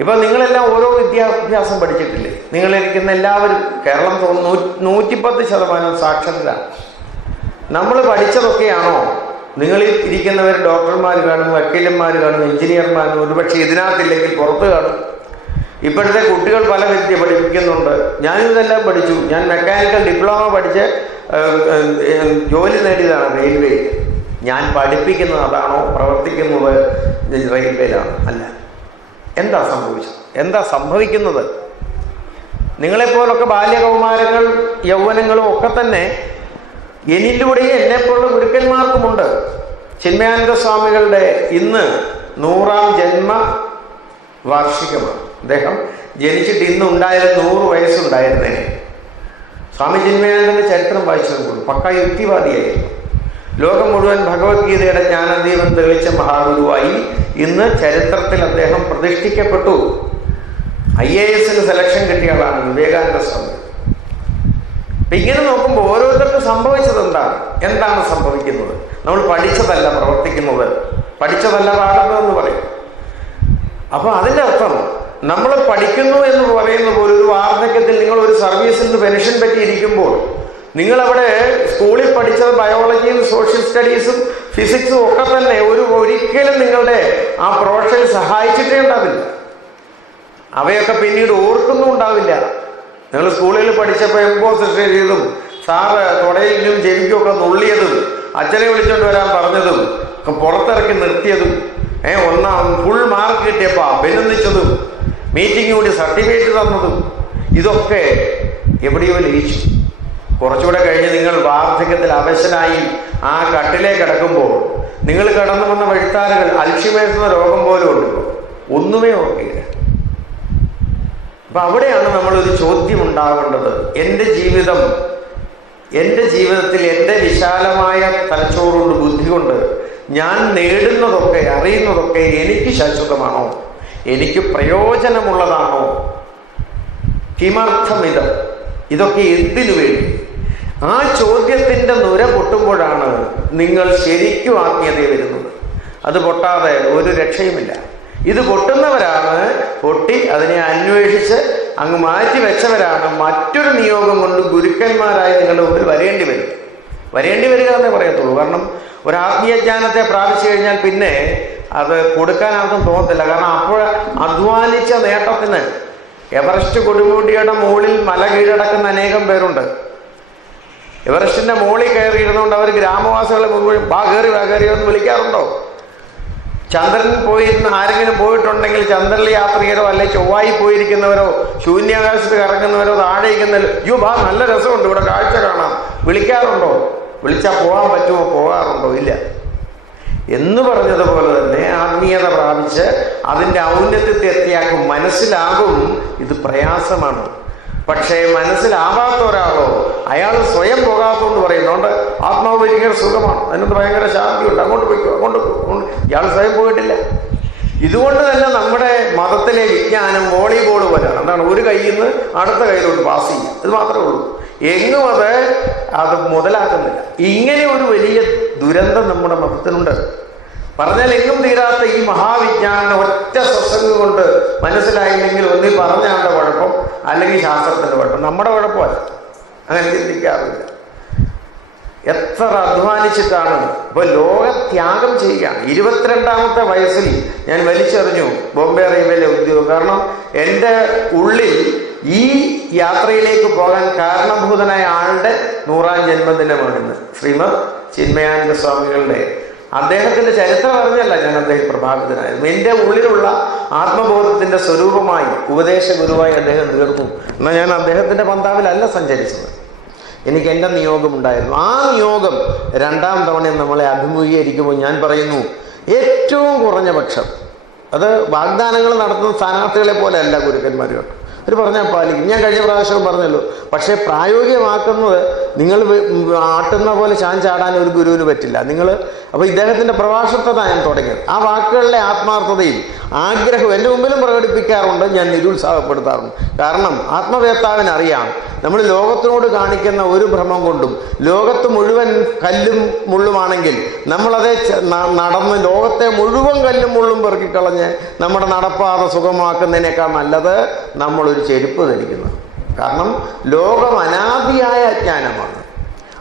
ഇപ്പം നിങ്ങളെല്ലാം ഓരോ വിദ്യാഭ്യാസം പഠിച്ചിട്ടില്ലേ? നിങ്ങളിരിക്കുന്ന എല്ലാവരും കേരളം നൂറ്റിപ്പത്ത് ശതമാനം സാക്ഷരത നമ്മൾ പഠിച്ചതൊക്കെയാണോ? നിങ്ങൾ ഈ ഇരിക്കുന്നവർ ഡോക്ടർമാർ കാണും വക്കീലന്മാർ കാണും എഞ്ചിനീയർമാർ ഒരുപക്ഷെ ഇതിനകത്തില്ലെങ്കിൽ പുറത്ത് കാണും. ഇപ്പോഴത്തെ കുട്ടികൾ പല വിദ്യ പഠിപ്പിക്കുന്നുണ്ട്. ഞാനും ഇതെല്ലാം പഠിച്ചു. ഞാൻ മെക്കാനിക്കൽ ഡിപ്ലോമ പഠിച്ച് ജോലി നേടിയതാണ് റെയിൽവേയിൽ ഞാൻ പഠിപ്പിക്കുന്നത് അതാണോ? പ്രവർത്തിക്കുന്നത് റെയിൽവേയിലാണ്. അല്ല. എന്താ സംഭവിച്ചത്? എന്താ സംഭവിക്കുന്നത്? നിങ്ങളെപ്പോലൊക്കെ ബാല്യകൗമാരങ്ങൾ യൗവനങ്ങളും ഒക്കെ തന്നെ എന്നിലൂടെയും എന്നെപ്പോലുള്ള ഗുരുക്കന്മാർക്കുമുണ്ട്. ചിന്മയാനന്ദ സ്വാമികളുടെ ഇന്ന് നൂറാം ജന്മ വാർഷികമാണ്. അദ്ദേഹം ജനിച്ചിട്ട് ഇന്ന് ഉണ്ടായത് നൂറ് വയസ്സുണ്ടായിരുന്നേ സ്വാമി ചിന്മയാനന്ദന്റെ ചരിത്രം വായിച്ചു നോക്കുള്ളൂ പക്ക യുക്തിവാദിയായിരുന്നു. ലോകം മുഴുവൻ ഭഗവത്ഗീതയുടെ ജ്ഞാനദീപം തെളിച്ച മഹാഗുരുവായി ഇന്ന് ചരിത്രത്തിൽ അദ്ദേഹം പ്രതിഷ്ഠിക്കപ്പെട്ടു. ഐ എ എസിന് സെലക്ഷൻ കിട്ടിയ ആളാണ് വിവേകാനന്ദ സ്വാമി. അപ്പൊ ഇങ്ങനെ നോക്കുമ്പോൾ ഓരോരുത്തർക്കും സംഭവിച്ചത് എന്താണ്? എന്താണ് സംഭവിക്കുന്നത്? നമ്മൾ പഠിച്ചതല്ല പ്രവർത്തിക്കുന്നത്. പഠിച്ചതല്ല പാടുന്നതെന്ന് പറയും. അപ്പൊ അതിന്റെ അർത്ഥം നമ്മൾ പഠിക്കുന്നു എന്ന് പറയുന്ന പോലെ ഒരു വാർദ്ധക്യത്തിൽ നിങ്ങൾ ഒരു സർവീസിൽ നിന്ന് പെൻഷൻ പറ്റിയിരിക്കുമ്പോൾ നിങ്ങൾ അവിടെ സ്കൂളിൽ പഠിച്ചത് ബയോളജിയും സോഷ്യൽ സ്റ്റഡീസും ഫിസിക്സും ഒക്കെ തന്നെ ഒരു ഒരിക്കലും നിങ്ങളുടെ ആ പ്രൊഫഷൻ സഹായിച്ചിട്ടേ ഉണ്ടാവില്ല. അവയൊക്കെ പിന്നീട് ഓർക്കുന്നു ഉണ്ടാവില്ല. നിങ്ങൾ സ്കൂളിൽ പഠിച്ചപ്പോൾ എംപോസിഷൻ ചെയ്തതും സാറ് തുടയിലും ജനിക്കും ഒക്കെ നുള്ളിയതും അച്ഛനെ വിളിച്ചോണ്ട് വരാൻ പറഞ്ഞതും പുറത്തിറക്കി നിർത്തിയതും ഏ ഒന്നാം ഫുൾ മാർക്ക് കിട്ടിയപ്പോൾ അഭിനന്ദിച്ചതും മീറ്റിംഗ് കൂടി സർട്ടിഫിക്കറ്റ് തന്നതും ഇതൊക്കെ എവിടെയോ ലയിച്ചു. കുറച്ചുകൂടെ കഴിഞ്ഞ് നിങ്ങൾ വാർദ്ധക്യത്തിൽ അവശനായി ആ കട്ടിലേ കിടക്കുമ്പോൾ നിങ്ങൾ കടന്നു വന്ന വഴിത്താലുകൾ അൽഷിമേഴ്സ് രോഗം പോലും ഉണ്ട്. ഒന്നുമേ ഓർക്കില്ല. അപ്പൊ അവിടെയാണ് നമ്മളൊരു ചോദ്യം ഉണ്ടാകേണ്ടത് എന്റെ ജീവിതം എന്റെ ജീവിതത്തിൽ എന്റെ വിശാലമായ തലച്ചോറുകൊണ്ട് ബുദ്ധി കൊണ്ട് ഞാൻ നേടുന്നതൊക്കെ അറിയുന്നതൊക്കെ എനിക്ക് ശാശ്വതമാണോ? എനിക്ക് പ്രയോജനമുള്ളതാണോ? കിമർത്ഥമിതം. ഇതൊക്കെ എന്തിനു വേണ്ടി? ആ ചോദ്യത്തിന്റെ നുര പൊട്ടുമ്പോഴാണ് നിങ്ങൾ ശരിക്കും ആത്മീയതയിൽ വരുന്നത്. അത് പൊട്ടാതെ ഒരു രക്ഷയുമില്ല. ഇത് പൊട്ടുന്നവരാണ് പൊട്ടി അതിനെ അന്വേഷിച്ച് അങ്ങ് മാറ്റി വെച്ചവരാണ് മറ്റൊരു നിയോഗം കൊണ്ട് ഗുരുക്കന്മാരായി നിങ്ങളുടെ മുമ്പിൽ വരേണ്ടി വരും. വരേണ്ടി വരിക എന്നേ പറയത്തുള്ളൂ. കാരണം ഒരു ആത്മീയജ്ഞാനത്തെ പ്രാപിച്ചു കഴിഞ്ഞാൽ പിന്നെ അത് കൊടുക്കാനാർക്കും തോന്നത്തില്ല. കാരണം അപ്പോൾ അധ്വാനിച്ച നേട്ടത്തിന് എവറസ്റ്റ് കൊടുമുടിയുടെ മുകളിൽ മല കീഴടക്കുന്ന അനേകം പേരുണ്ട്. എവറസ്റ്റിന്റെ മുകളിൽ കയറിയിരുന്നുകൊണ്ട് അവർ ഗ്രാമവാസികളെ മുഴുവൻ ബാ കയറി വാ കയറി എന്ന് വിളിക്കാറുണ്ടോ? ചന്ദ്രനിൽ പോയിരുന്ന ആരെങ്കിലും പോയിട്ടുണ്ടെങ്കിൽ ചന്ദ്രനിൽ യാത്രികരോ അല്ലെ ചൊവ്വായി പോയിരിക്കുന്നവരോ ശൂന്യാകാശത്ത് കറങ്ങുന്നവരോ താഴെ ഇരിക്കുന്ന യോ ബാ നല്ല രസമുണ്ട് ഇവിടെ കാഴ്ച കാണാം. വിളിക്കാറുണ്ടോ? വിളിച്ചാൽ പോകാൻ പറ്റുമോ? പോകാറുണ്ടോ ഇല്ല. എന്ന് പറഞ്ഞതുപോലെ തന്നെ ആത്മീയത പ്രാപിച്ച് അതിന്റെ ഔന്നത്യത്തെ എത്തിയാക്കും മനസ്സിലാകും ഇത് പ്രയാസമാണ്. പക്ഷേ മനസ്സിലാവാത്ത ഒരാളോ അയാൾ സ്വയം പോകാത്തതുകൊണ്ട് പറയുന്നുണ്ട്. ആത്മാവ് ഭയങ്കര സുഖമാണ്. അതിനകത്ത് ഭയങ്കര ശാന്തിയുണ്ട്. അങ്ങോട്ട് പോയിക്കോ അങ്ങോട്ട് ഇയാൾ സ്വയം പോയിട്ടില്ല. ഇതുകൊണ്ട് തന്നെ നമ്മുടെ മതത്തിലെ വിജ്ഞാനം വോളിബോൾ പോലെ എന്താണ്? ഒരു കയ്യിൽ നിന്ന് അടുത്ത കയ്യിലോട്ട് പാസ് ചെയ്യുക. ഇത് മാത്രമേ ഉള്ളൂ. എങ്ങും അത് അത് മുതലാക്കുന്നില്ല. ഇങ്ങനെ ഒരു വലിയ ദുരന്തം നമ്മുടെ മതത്തിനുണ്ട് പറഞ്ഞാൽ എങ്ങും തീരാത്ത ഈ മഹാവിജ്ഞാനം ഒറ്റ സത്സംഗം കൊണ്ട് മനസ്സിലായില്ലെങ്കിൽ ഒന്നി പറഞ്ഞാണ്ട കുഴപ്പം അല്ലെങ്കിൽ ശാസ്ത്രത്തിന്റെ കുഴപ്പം. നമ്മുടെ കുഴപ്പമല്ല. അങ്ങനെ ചിന്തിക്കാറില്ല. എത്ര അധ്വാനിച്ചിട്ടാണ് ഇപ്പൊ ലോകത്യാഗം ചെയ്യുകയാണ്. ഇരുപത്തിരണ്ടാമത്തെ വയസ്സിൽ ഞാൻ വലിച്ചെറിഞ്ഞു ബോംബെ റെയിൽവേയിലെ ഉദ്യോഗം. കാരണം എന്റെ ഉള്ളിൽ ഈ യാത്രയിലേക്ക് പോകാൻ കാരണഭൂതനായ ആളുടെ നൂറാം ജന്മദിനമാണിന്ന് ശ്രീമദ് ചിന്മയാനന്ദ സ്വാമികളുടെ അദ്ദേഹത്തിന്റെ ചരിത്രം അറിഞ്ഞല്ല ഞാൻ അദ്ദേഹം പ്രഭാവിതനായിരുന്നു എന്റെ ഉള്ളിലുള്ള ആത്മബോധത്തിന്റെ സ്വരൂപമായി ഉപദേശ ഗുരുവായി അദ്ദേഹം തീർന്നു. എന്നാൽ ഞാൻ അദ്ദേഹത്തിന്റെ പന്താവിലല്ല സഞ്ചരിച്ചത്. എനിക്ക് എന്റെ നിയോഗമുണ്ടായിരുന്നു ആ നിയോഗം രണ്ടാം തവണ നമ്മളെ അഭിമുഖീകരിക്കുമ്പോൾ ഞാൻ പറയുന്നു ഏറ്റവും കുറഞ്ഞ പക്ഷം. അത് വാഗ്ദാനങ്ങൾ നടത്തുന്ന സ്ഥാനാർത്ഥികളെ പോലെ അല്ല ഗുരുക്കന്മാർ കേട്ടോ അവർ പറഞ്ഞാൽ പാലിക്കും. ഞാൻ കഴിഞ്ഞ പ്രാവശ്യം പറഞ്ഞല്ലോ. പക്ഷേ പ്രായോഗികമാക്കുന്നത് നിങ്ങൾ ആട്ടുന്ന പോലെ ചാൻ ചാടാൻ ഒരു ഗുരുവിന് പറ്റില്ല. നിങ്ങൾ അപ്പോൾ ഇദ്ദേഹത്തിന്റെ പ്രഭാഷണത്താണ് ഞാൻ തുടങ്ങിയത്. ആ വാക്കുകളിലെ ആത്മാർത്ഥതയും ആഗ്രഹം എന്റെ മുമ്പിലും പ്രകടിപ്പിക്കാറുണ്ട് ഞാൻ നിരുത്സാഹപ്പെടുത്താറുണ്ട്. കാരണം ആത്മവേത്താവിന് അറിയാം നമ്മൾ ലോകത്തിനോട് കാണിക്കുന്ന ഒരു ഭ്രമം കൊണ്ടും ലോകത്ത് മുഴുവൻ കല്ലും മുള്ളുമാണെങ്കിൽ നമ്മളതെ നടന്ന് ലോകത്തെ മുഴുവൻ കല്ലും മുള്ളും പെറുക്കിക്കളഞ്ഞ് നമ്മുടെ നടപ്പാത സുഖമാക്കുന്നതിനേക്കാൾ നല്ലത് നമ്മളൊരു ചെരുപ്പ് ധരിക്കുന്നത് കാരണം ലോകം അനാദിയായ അജ്ഞാനമാണ്.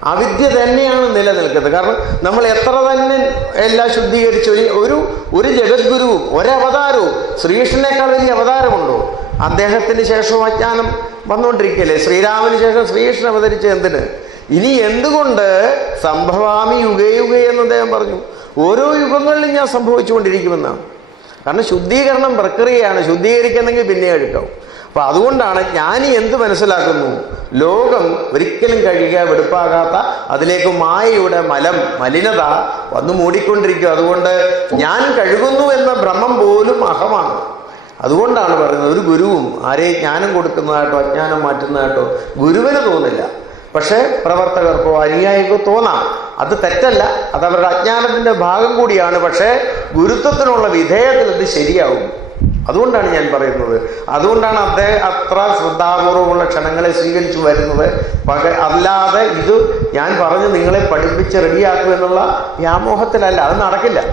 അവിദ്യ തന്നെയാണ് നിലനിൽക്കുന്നത്. കാരണം നമ്മൾ എത്ര തന്നെ എല്ലാം ശുദ്ധീകരിച്ച് ഒരു ഒരു ഒരു ജഗദ്ഗുരുവും ഒരവതാരവും ശ്രീകൃഷ്ണനേക്കാൾ വലിയ അവതാരമുണ്ടോ? അദ്ദേഹത്തിന് ശേഷം അജ്ഞാനം വന്നുകൊണ്ടിരിക്കുകയല്ലേ? ശ്രീരാമന് ശേഷം ശ്രീകൃഷ്ണൻ അവതരിച്ച എന്തിന്? ഇനി എന്തുകൊണ്ട് സംഭവാമി യുഗേ എന്ന് അദ്ദേഹം പറഞ്ഞു. ഓരോ യുഗങ്ങളിലും ഞാൻ സംഭവിച്ചുകൊണ്ടിരിക്കുമെന്നാണ്. കാരണം ശുദ്ധീകരണം പ്രക്രിയയാണ്. ശുദ്ധീകരിക്കുന്നെങ്കിൽ പിന്നെ എടുക്കാം. അപ്പൊ അതുകൊണ്ടാണ് ജ്ഞാനി എന്ത് മനസ്സിലാക്കുന്നു? ലോകം ഒരിക്കലും കഴിയുക വെടുപ്പാകാത്ത അതിലേക്ക് മായയുടെ മലം മലിനത വന്നു മൂടിക്കൊണ്ടിരിക്കും അതുകൊണ്ട് ഞാൻ കഴുകുന്നു എന്ന ഭ്രമം പോലും അഹമാണ്. അതുകൊണ്ടാണ് പറയുന്നത് ഒരു ഗുരുവും ആരെയും ജ്ഞാനം കൊടുക്കുന്നതായിട്ടോ അജ്ഞാനം മാറ്റുന്നതായിട്ടോ ഗുരുവിന് തോന്നില്ല. പക്ഷേ പ്രവർത്തകർക്കോ അനുയായിക്കോ തോന്നാം. അത് തെറ്റല്ല. അത് അവരുടെ അജ്ഞാനത്തിന്റെ ഭാഗം കൂടിയാണ്. പക്ഷേ ഗുരുത്വത്തിനുള്ള വിധേയത്തിൽ ഇത് ശരിയാവും. അതുകൊണ്ടാണ് ഞാൻ പറയുന്നത്. അതുകൊണ്ടാണ് അദ്ദേഹം അത്ര ശ്രദ്ധാപൂർവമുള്ള ക്ഷണങ്ങളെ സ്വീകരിച്ചു വരുന്നത്. പക്ഷേ അല്ലാതെ ഇത് ഞാൻ പറഞ്ഞ് നിങ്ങളെ പഠിപ്പിച്ച് റെഡിയാക്കുമെന്നുള്ള വ്യാമോഹത്തിലല്ല. അത് നടക്കില്ല.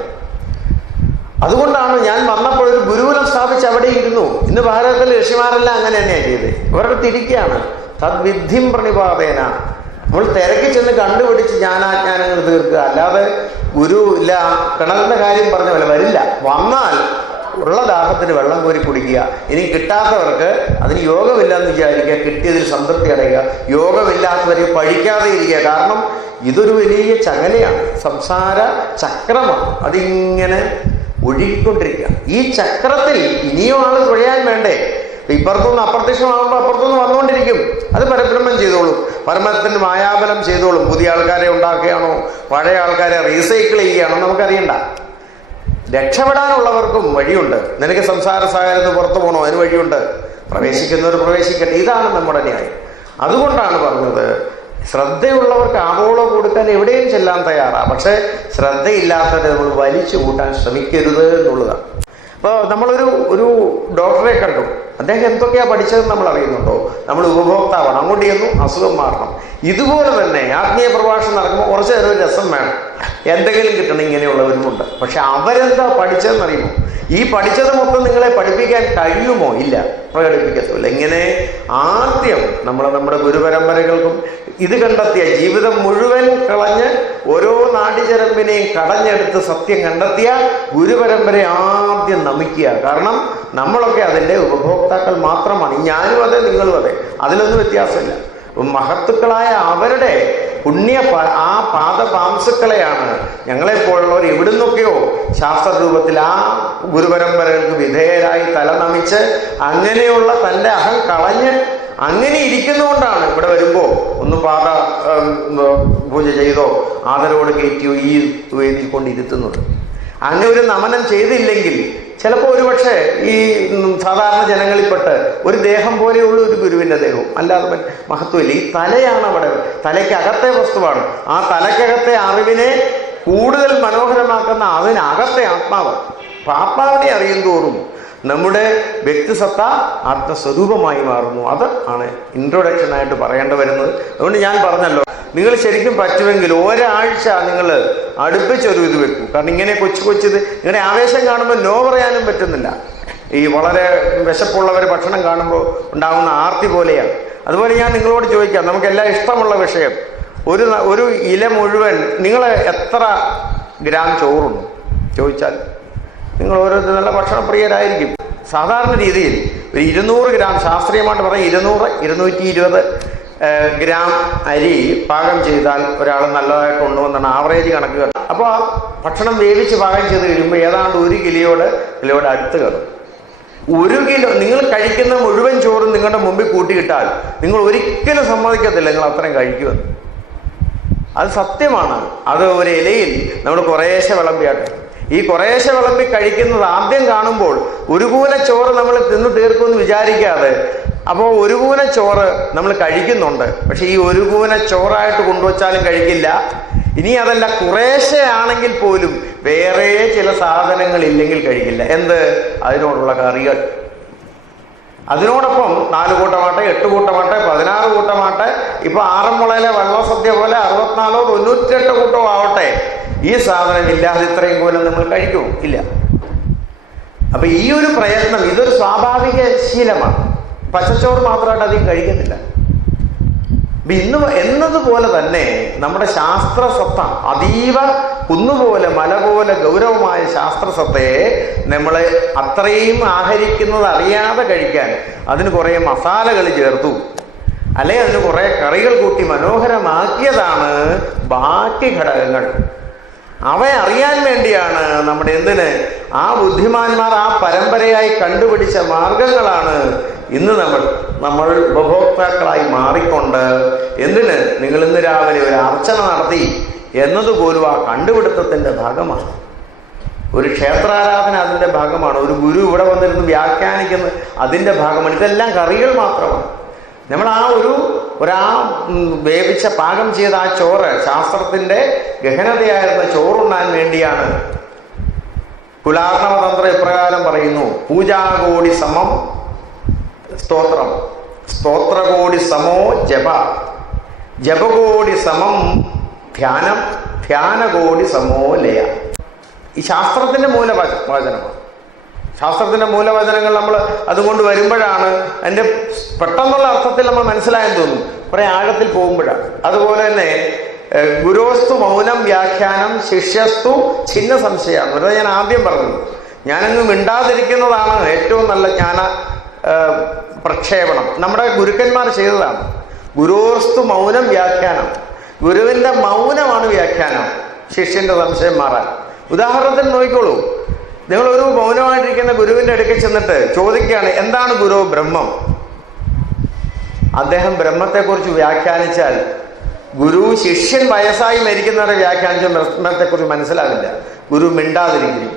അതുകൊണ്ടാണ് ഞാൻ വന്നപ്പോൾ ഒരു ഗുരുകുലം സ്ഥാപിച്ച് അവിടെ ഇരുന്നു. ഇന്ന് ഭാരതത്തിലെ ഋഷിമാരെല്ലാം അങ്ങനെ തന്നെയാണ് ചെയ്തത്. ഇവരുടെ തിരിക്കുകയാണ് തദ്വിദ്ധിം പ്രണിപാതേന നമ്മൾ തിരക്കി ചെന്ന് കണ്ടുപിടിച്ച് ജ്ഞാനാജ്ഞാനങ്ങൾ തീർക്കുക. അല്ലാതെ ഗുരു ഇല്ല കിണറിന്റെ കാര്യം പറഞ്ഞ പോലെ വരില്ല. വന്നാൽ ഉള്ള ദാഹത്തിന് വെള്ളം കോരി കുടിക്കുക. ഇനി കിട്ടാത്തവർക്ക് അതിന് യോഗമില്ലെന്ന് വിചാരിക്കുക. കിട്ടിയതിൽ സംതൃപ്തി അടയുക. യോഗമില്ലാത്തവരെ പഴിക്കാതെ ഇരിക്കുക. കാരണം ഇതൊരു വലിയ ചങ്ങലയാണ്. സംസാര ചക്രമാണ്. അതിങ്ങനെ ഒഴുകിക്കൊണ്ടിരിക്കുക. ഈ ചക്രത്തിൽ ഇനിയും ആൾ തുഴയാൻ വേണ്ടേ? ഇപ്പുറത്തുനിന്ന് അപ്രത്യക്ഷമാകുമ്പോൾ അപ്പുറത്തുനിന്ന് വന്നുകൊണ്ടിരിക്കും. അത് പരബ്രഹ്മം ചെയ്തോളും. പരമത്തിന് മായാബലം ചെയ്തോളും. പുതിയ ആൾക്കാരെ ഉണ്ടാക്കുകയാണോ? പഴയ ആൾക്കാരെ റീസൈക്കിൾ ചെയ്യുകയാണോ നമുക്കറിയണ്ട. രക്ഷപ്പെടാനുള്ളവർക്കും വഴിയുണ്ട്. നിനക്ക് സംസാര സഹായത്തിന് പുറത്തു പോകണോ അതിന് വഴിയുണ്ട്. പ്രവേശിക്കുന്നവർ പ്രവേശിക്കട്ടെ. ഇതാണ് നമ്മുടെ ന്യായം. അതുകൊണ്ടാണ് പറഞ്ഞത് ശ്രദ്ധയുള്ളവർക്ക് ആവോളം കൊടുക്കാൻ എവിടെയും ചെല്ലാൻ തയ്യാറാണ് പക്ഷേ ശ്രദ്ധയില്ലാത്തവരെ നമ്മൾ വലിച്ചു കൂട്ടാൻ ശ്രമിക്കരുത് എന്നുള്ളതാണ്. അപ്പോൾ നമ്മളൊരു ഒരു ഡോക്ടറെ കണ്ടു. അദ്ദേഹം എന്തൊക്കെയാ പഠിച്ചതെന്ന് നമ്മൾ അറിയുന്നുണ്ടോ? നമ്മൾ ഉപഭോക്താവാണ്. അങ്ങോട്ട് ചെന്നു അസുഖം മാറണം. ഇതുപോലെ തന്നെ ആത്മീയ പ്രഭാഷണം നടക്കുമ്പോൾ കുറച്ച് നേരം രസം വേണം. എന്തെങ്കിലും കിട്ടണം ഇങ്ങനെയുള്ളവരുമുണ്ട് പക്ഷെ അവരെന്താ പഠിച്ചതെന്നറിയുമോ? ഈ പഠിച്ചത് മൊത്തം നിങ്ങളെ പഠിപ്പിക്കാൻ കഴിയുമോ? ഇല്ല. പ്രകടിപ്പിക്കത്തില്ല ഇങ്ങനെ ആദ്യം നമ്മളെ നമ്മുടെ ഗുരുപരമ്പരകൾക്കും ഇത് കണ്ടെത്തിയ ജീവിതം മുഴുവൻ കളഞ്ഞ് ഓരോ നാടിചരമ്പിനെയും കടഞ്ഞെടുത്ത് സത്യം കണ്ടെത്തിയ ഗുരുപരമ്പരയെ ആദ്യം നമിക്കുക. കാരണം നമ്മളൊക്കെ അതിന്റെ ഉപഭോക്താക്കൾ മാത്രമാണ്. ഞാനും അതെ നിങ്ങളും അതെ. അതിലൊന്നും വ്യത്യാസമില്ല. മഹത്തുക്കളായ അവരുടെ പുണ്യ ആ പാദപാംസുക്കളെയാണ്. ഞങ്ങളെപ്പോലുള്ളവർ എവിടുന്നൊക്കെയോ ശാസ്ത്രരൂപത്തിൽ ആ ഗുരുപരമ്പരകൾക്ക് വിധേയരായി തലനമിച്ച് അങ്ങനെയുള്ള തന്റെ അഹം കളഞ്ഞ് അങ്ങനെ ഇരിക്കുന്നുകൊണ്ടാണ് ഇവിടെ വരുമ്പോൾ ഒന്ന് ഉം, പൂജ ചെയ്തോ ആദരവോട് കയറ്റിയോ ഈ വേദിയിൽ അങ്ങനെ ഒരു നമനം ചെയ്തില്ലെങ്കിൽ ചിലപ്പോൾ ഒരുപക്ഷെ ഈ സാധാരണ ജനങ്ങളിൽപ്പെട്ട് ഒരു ദേഹം പോലെയുള്ള ഒരു ഗുരുവിന്റെ ദേഹവും. അല്ലാതെ മഹത്വമില്ല. ഈ തലയാണ് അവിടെ തലയ്ക്കകത്തെ വസ്തുവാണ്. ആ തലയ്ക്കകത്തെ അറിവിനെ കൂടുതൽ മനോഹരമാക്കുന്ന അതിനകത്തെ ആത്മാവ് അപ്പൊ ആത്മാവിനെ അറിയും തോറും നമ്മുടെ വ്യക്തിസത്ത ആത്മസ്വരൂപമായി മാറുന്നു. അത് ആണ് ഇൻട്രൊഡക്ഷൻ ആയിട്ട് പറയേണ്ടി വരുന്നത്. അതുകൊണ്ട് ഞാൻ പറഞ്ഞല്ലോ നിങ്ങൾ ശരിക്കും പറ്റുമെങ്കിൽ ഒരാഴ്ച നിങ്ങൾ അടുപ്പിച്ചൊരു ഇത് വെക്കും. കാരണം ഇങ്ങനെ കൊച്ചു കൊച്ചിത് നിങ്ങളുടെ ആവേശം കാണുമ്പോൾ നോ പറയാനും പറ്റുന്നില്ല. ഈ വളരെ വിശപ്പുള്ളവർ ഭക്ഷണം കാണുമ്പോൾ ഉണ്ടാകുന്ന ആർത്തി പോലെയാണ്. അതുപോലെ ഞാൻ നിങ്ങളോട് ചോദിക്കാം നമുക്കെല്ലാം ഇഷ്ടമുള്ള വിഷയം. ഒരു ഒരു ഇല മുഴുവൻ നിങ്ങൾ എത്ര ഗ്രാം ചോറുണ്ട് ചോദിച്ചാൽ നിങ്ങൾ ഓരോരുത്തർ നല്ല ഭക്ഷണപ്രിയരായിരിക്കും സാധാരണ രീതിയിൽ ഒരു ഇരുന്നൂറ് ഗ്രാം ശാസ്ത്രീയമായിട്ട് പറഞ്ഞാൽ ഇരുന്നൂറ് ഇരുന്നൂറ്റി ഇരുപത് ഗ്രാം അരി പാകം ചെയ്താൽ ഒരാൾ നല്ലതായിട്ട് കൊണ്ടുവന്നാണ് ആവറേജ് കണക്ക് കേട്ടോ അപ്പോൾ ആ ഭക്ഷണം വേവിച്ച് പാകം ചെയ്ത് കഴിയുമ്പോൾ ഏതാണ്ട് ഒരു കിലോയോട് കിലോയുടെ അടുത്ത് കയറും. ഒരു കിലോ നിങ്ങൾ കഴിക്കുന്ന മുഴുവൻ ചോറും നിങ്ങളുടെ മുമ്പിൽ കൂട്ടിയിട്ടാൽ നിങ്ങൾ ഒരിക്കലും സമ്മതിക്കത്തില്ല നിങ്ങൾ അത്രയും കഴിക്കുമെന്ന്. അത് സത്യമാണ്. അത് ഒരു ഇലയിൽ നമ്മൾ കുറേശ്ശെ വിളമ്പിയാട്ടെ. ഈ കുറേശ്ശെ വിളമ്പി കഴിക്കുന്നത് ആദ്യം കാണുമ്പോൾ ഒരു കൂന ചോറ് നമ്മൾ തിന്നു തീർക്കുമെന്ന് വിചാരിക്കാതെ അപ്പോൾ ഒരു കൂന ചോറ് നമ്മൾ കഴിക്കുന്നുണ്ട്. പക്ഷെ ഈ ഒരു കൂന ചോറായിട്ട് കൊണ്ടുവച്ചാലും കഴിക്കില്ല. ഇനി അതല്ല കുറേശ്ശെ ആണെങ്കിൽ പോലും വേറെ ചില സാധനങ്ങൾ ഇല്ലെങ്കിൽ കഴിക്കില്ല. എന്ത്? അതിനോടുള്ള കറികൾ. അതിനോടൊപ്പം നാല് കൂട്ടമാട്ടെ എട്ട് കൂട്ടമാട്ടെ പതിനാറ് കൂട്ടമാട്ടെ ഇപ്പൊ ആറന്മുളയിലെ വള്ളസദ്യ പോലെ അറുപത്തിനാലോ തൊണ്ണൂറ്റെട്ട് കൂട്ടമോ ആവട്ടെ. ഈ സാധനം ഇല്ലാതെ ഇത്രയും പോലും നമ്മൾ കഴിക്കുമോ ഇല്ല. അപ്പൊ ഈ ഒരു പ്രയത്നം ഇതൊരു സ്വാഭാവിക ശീലമാണ്. പച്ചച്ചോറ് മാത്രമായിട്ട് അധികം കഴിക്കുന്നില്ല. ഇന്ന് എന്നതുപോലെ തന്നെ നമ്മുടെ ശാസ്ത്ര സത്ത അതീവ കുന്നുപോലെ മല പോലെ ഗൗരവമായ ശാസ്ത്ര സത്തയെ നമ്മൾ അത്രയും ആഹരിക്കുന്നത് അറിയാതെ കഴിക്കാൻ അതിന് കുറേ മസാലകൾ ചേർത്തു. അല്ലെ അതിന് കുറേ കറികൾ കൂട്ടി മനോഹരമാക്കിയതാണ് ബാക്കി ഘടകങ്ങൾ. അവയെ അറിയാൻ വേണ്ടിയാണ് നമ്മുടെ എന്തിന് ആ ബുദ്ധിമാന്മാർ ആ പരമ്പരയായി കണ്ടുപിടിച്ച മാർഗങ്ങളാണ് ഇന്ന് നമ്മൾ നമ്മൾ ഉപഭോക്താക്കളായി മാറിക്കൊണ്ട് എന്തിന് നിങ്ങൾ ഇന്ന് രാവിലെ ഒരു അർച്ചന നടത്തി എന്നതുപോലും ആ കണ്ടുപിടുത്തത്തിന്റെ ഭാഗമാണ്. ഒരു ക്ഷേത്രാരാധന അതിന്റെ ഭാഗമാണ്. ഒരു ഗുരു ഇവിടെ വന്നിരുന്ന് വ്യാഖ്യാനിക്കുന്നത് അതിന്റെ ഭാഗമാണ്. ഇതെല്ലാം കറികൾ മാത്രമാണ്. നമ്മൾ ആ ഒരു ഒരാ വേവിച്ച പാകം ചെയ്ത ആ ചോറ് ശാസ്ത്രത്തിന്റെ ഗഹനതയായിരുന്ന ചോറുണ്ണാൻ വേണ്ടിയാണ്. കുലാർണവതന്ത്രം ഇപ്രകാരം പറയുന്നു പൂജാകോടി സമം സ്തോത്രം സ്തോത്രകോടി സമോ ജപ ജപകോടി സമം ധ്യാനം ധ്യാനകോടി സമോ ലയ. ഈ ശാസ്ത്രത്തിന്റെ മൂലവചനമാണ് ശാസ്ത്രത്തിന്റെ മൂലവചനങ്ങൾ നമ്മൾ അതുകൊണ്ട് വരുമ്പോഴാണ് അതിന്റെ പെട്ടെന്നുള്ള അർത്ഥത്തിൽ നമ്മൾ മനസ്സിലായെന്ന് തോന്നും കുറെ ആഴത്തിൽ പോകുമ്പോഴാണ്. അതുപോലെ തന്നെ ഗുരുവസ്തു മൗനം വ്യാഖ്യാനം ശിഷ്യസ്തു ചിഹ്ന സംശയമാണ് വെറുതെ ഞാൻ ആദ്യം പറഞ്ഞത്. ഞാനങ്ങ് മിണ്ടാതിരിക്കുന്നതാണ് ഏറ്റവും നല്ല ജ്ഞാന പ്രക്ഷേപണം. നമ്മുടെ ഗുരുക്കന്മാർ ചെയ്തതാണ്. ഗുരുവസ്തു മൗനം വ്യാഖ്യാനം. ഗുരുവിന്റെ മൗനമാണ് വ്യാഖ്യാനം. ശിഷ്യന്റെ സംശയം മാറാൻ. ഉദാഹരണത്തിന് നോക്കിക്കോളൂ. നിങ്ങൾ ഒരു മൗനമായിട്ടിരിക്കുന്ന ഗുരുവിന്റെ അടുക്കൽ ചെന്നിട്ട് ചോദിക്കുകയാണ് എന്താണ് ഗുരു ബ്രഹ്മം? അദ്ദേഹം ബ്രഹ്മത്തെക്കുറിച്ച് വ്യാഖ്യാനിച്ചാൽ ഗുരു ശിഷ്യൻ വയസ്സായി മരിക്കുന്നവരെ വ്യാഖ്യാനിച്ച ബ്രഹ്മത്തെക്കുറിച്ച് മനസ്സിലാവില്ല. ഗുരു മിണ്ടാതിരിക്കുന്നു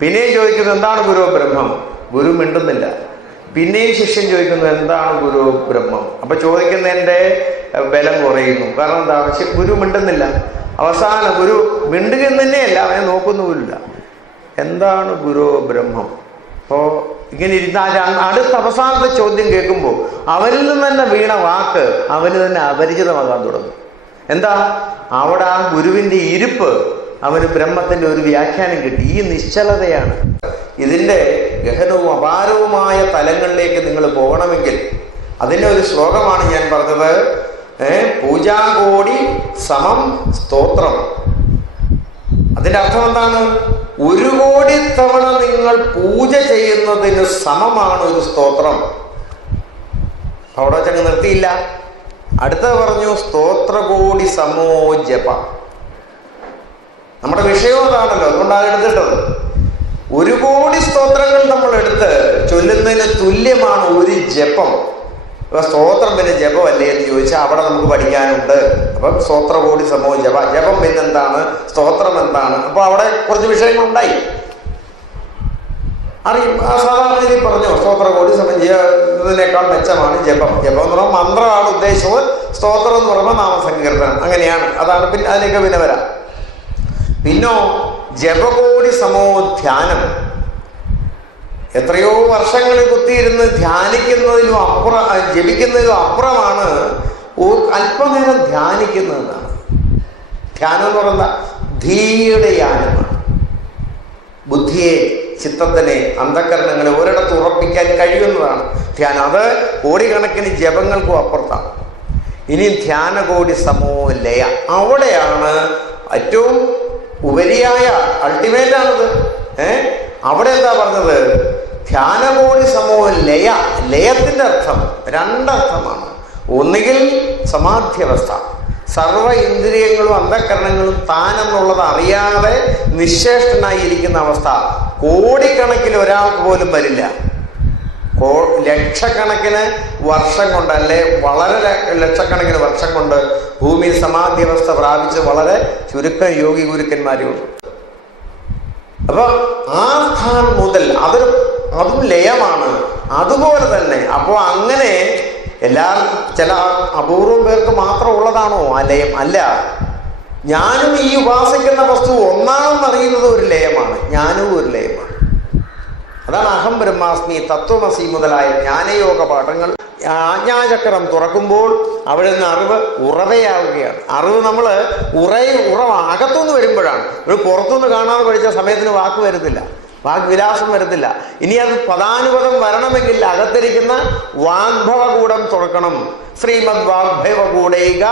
പിന്നെയും ചോദിക്കുന്നത് എന്താണ് ഗുരു ബ്രഹ്മം? ഗുരു മിണ്ടുന്നില്ല. പിന്നെയും ശിഷ്യൻ ചോദിക്കുന്നത് എന്താണ് ഗുരു ബ്രഹ്മം? അപ്പൊ ചോദിക്കുന്നതിന്റെ ബലം കുറയുന്നു. കാരണം എന്താ? ഗുരു മിണ്ടുന്നില്ല. അവസാന ഗുരു മിണ്ടുക തന്നെയല്ല അവനെ നോക്കുന്നുമില്ല എന്താണ് ഗുരു ബ്രഹ്മം? അപ്പോ ഇങ്ങനെ ഇരുന്നാൽ അടുത്ത അവസാനത്തെ ചോദ്യം കേൾക്കുമ്പോൾ അവരിൽ നിന്ന് തന്നെ വീണ വാക്ക് അവന് തന്നെ അപരിചിതമാകാൻ തുടങ്ങും. എന്താ? അവിടെ ആ ഗുരുവിന്റെ ഇരിപ്പ് അവന് ബ്രഹ്മത്തിന്റെ ഒരു വ്യാഖ്യാനം കിട്ടി. ഈ നിശ്ചലതയാണ്. ഇതിന്റെ ഗഹനവും അപാരവുമായ തലങ്ങളിലേക്ക് നിങ്ങൾ പോകണമെങ്കിൽ അതിന്റെ ഒരു ശ്ലോകമാണ് ഞാൻ പറഞ്ഞത് പൂജാകോടി സമം സ്തോത്രം. അതിന്റെ അർത്ഥം എന്താണ്? ഒരു കോടി തവണ നിങ്ങൾ പൂജ ചെയ്യുന്നതിന് സമമാണ് ഒരു സ്തോത്രം. അവിടെ നിർത്തിയില്ല. അടുത്ത പറഞ്ഞു സ്തോത്രകോടി സമോ ജപ. നമ്മുടെ വിഷയവും അതാണല്ലോ അതുകൊണ്ടാണ് എടുത്തിട്ടത്. ഒരു കോടി സ്തോത്രങ്ങൾ നമ്മൾ എടുത്ത് ചൊല്ലുന്നതിന് തുല്യമാണ് ഒരു ജപം. ഇപ്പൊ സ്തോത്രം പിന്നെ ജപമല്ലേ എന്ന് ചോദിച്ചാൽ അവിടെ നമുക്ക് പഠിക്കാനുണ്ട്. അപ്പൊ സ്തോത്രകോടി സമോ ജപ. ജപം പിന്നെ എന്താണ് സ്തോത്രം എന്താണ്? അപ്പൊ അവിടെ കുറച്ച് വിഷയങ്ങളുണ്ടായി. അറിയും. സാധാരണ രീതിയിൽ പറഞ്ഞു? സ്തോത്രകോടി കൂടി ഇതിനേക്കാൾ മെച്ചമാണ് ജപം. ജപം എന്ന് പറയുമ്പോൾ മന്ത്രമാണ് ഉദ്ദേശവും സ്തോത്രം എന്ന് പറയുമ്പോൾ നാമസങ്കീർത്തനം. അങ്ങനെയാണ്. അതാണ് പിന്നെ അതിലേക്ക് പിന്നെ വരാം. പിന്നോ ജപകോടി സമോ ധ്യാനം. എത്രയോ വർഷങ്ങളിൽ കുത്തിയിരുന്ന് ധ്യാനിക്കുന്നതിലും അപ്പുറം ജപിക്കുന്നതിലും അപ്പുറമാണ് അല്പനേരം ധ്യാനിക്കുന്നതെന്നാണ്. ധ്യാനം എന്ന് പറയുന്ന ധീയുടെ യാനമാണ് ബുദ്ധിയെ ചിത്തത്തിനെ അന്ധകരണങ്ങളെ ഒരിടത്ത് ഉറപ്പിക്കാൻ കഴിയുന്നതാണ് ധ്യാനം. അത് കോടിക്കണക്കിന് ജപങ്ങൾക്കും അപ്പുറത്താണ്. ഇനി ധ്യാനകോടി സമോ ലയ. അവിടെയാണ് ഏറ്റവും ഉപരിയായ അൾട്ടിമേറ്റ് ആണത്. ഏ? അവിടെ എന്താ പറഞ്ഞത്? ധ്യാനകോടി സമൂഹം ലയ ലയത്തിന്റെ അർത്ഥം രണ്ടർത്ഥമാണ്. ഒന്നുകിൽ സമാധ്യവസ്ഥ സർവ ഇന്ദ്രിയങ്ങളും അന്ധകരണങ്ങളും താനെന്നുള്ളത് അറിയാതെ നിശേഷനായി ഇരിക്കുന്ന അവസ്ഥ കോടിക്കണക്കിന് ഒരാൾക്ക് പോലും വരില്ല. ലക്ഷക്കണക്കിന് വർഷം കൊണ്ട് അല്ലെ വളരെ ലക്ഷക്കണക്കിന് വർഷം കൊണ്ട് ഭൂമി സമാധ്യവസ്ഥ പ്രാപിച്ച് വളരെ ചുരുക്കം യോഗി ഗുരുക്കന്മാരേ അപ്പൊ ആ സ്ഥാനം മുതൽ? അതൊരു അതും ലയമാണ്. അതുപോലെ തന്നെ അപ്പോൾ അങ്ങനെ എല്ലാ ചില അപൂർവം പേർക്ക് മാത്രം ഉള്ളതാണോ ആ ലയം? അല്ല. ഞാനും ഈ ഉപാസിക്കുന്ന വസ്തു ഒന്നാണെന്ന് അറിയുന്നത് ഒരു ലയമാണ്. ഞാനും ഒരു ലയമാണ്. അതാണ് അഹം ബ്രഹ്മാസ്മി തത്വമസി മുതലായ ജ്ഞാനയോഗ പാഠങ്ങൾ ആജ്ഞാചക്രം തുറക്കുമ്പോൾ അവിടെ നിന്ന് അറിവ് ഉറവയാവുകയാണ്. അറിവ് നമ്മൾ ഉറയും ഉറവ അകത്തുനിന്ന് വരുമ്പോഴാണ്. ഒരു പുറത്തുനിന്ന് കാണാതെ പഠിച്ച സമയത്തിന് വാക്ക് വരുന്നില്ല. വാഗ്വിലാസം വരുന്നില്ല. ഇനി അത് പദാനുപദം വരണമെങ്കിൽ അകത്തിരിക്കുന്ന വാഗ്ഭവകൂടം തുറക്കണം. ശ്രീമദ് വാഗ്ഭവകൂടൈക